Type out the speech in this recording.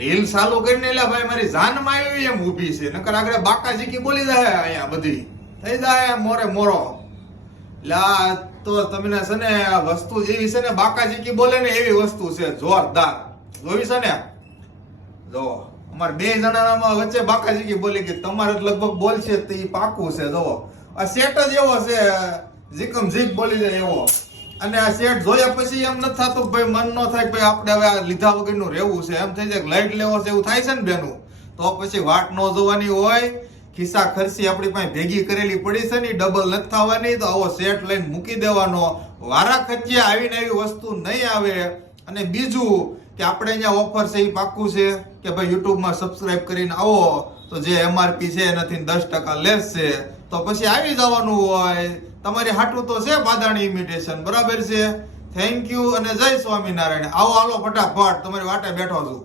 Reel ચાલુ કરીને એટલે ભાઈ મારી જાનમાં આવી એમ ઊભી છે, નકર આગળ બાકાજી કી બોલી જાય અહીંયા બધી થઈ જાય મોરે મોરો. લા તો તમને છે ને આ વસ્તુ જેવી છે ને બાકાજી કી બોલે ને એવી વસ્તુ છે જોરદાર. જોઈ છે ને જો અમારે બે જણામાં વચ્ચે બાકાજી કી બોલી કે તમારે લગભગ બોલશે તો એ પાકું છે. જો આ સેટ જ એવો છે જીકમ જીક બોલી જાય એવો. અને આ સેટ જોયા પછી એમ નથી થતું ભાઈ મન ન થાય કે ભાઈ આપણે હવે આ લીધા વગરનું રહેવું છે, એમ થઈ જાય લાઈટ લેવો છે એવું થાય છે ને બેનું. તો પછી વાટ ન જોવાની હોય, ખિસ્સા ખર્ચી આપણી પાસે ભેગી કરેલી પડી છે ને ડબલ નથી થવાની. તો આવો સેટ લઈને મૂકી દેવાનો, વારા ખર્ચિયા આવીને આવી વસ્તુ નહીં આવે. અને બીજું કે આપણે અહીંયા ઓફર છે એ પાક્કું છે કે ભાઈ યુટ્યુબમાં સબસ્ક્રાઇબ કરીને આવો તો જે એમઆરપી છે એનાથી 10% લેસ છે. તો પછી આવી જવાનું હોય. તમારી હાટું તો છે બાદાણી ઇમિટેશન, બરાબર છે. થેન્ક યુ અને જય સ્વામિનારાયણ. આવો હાલો ફટાફટ, તમારી વાટે બેઠો છું.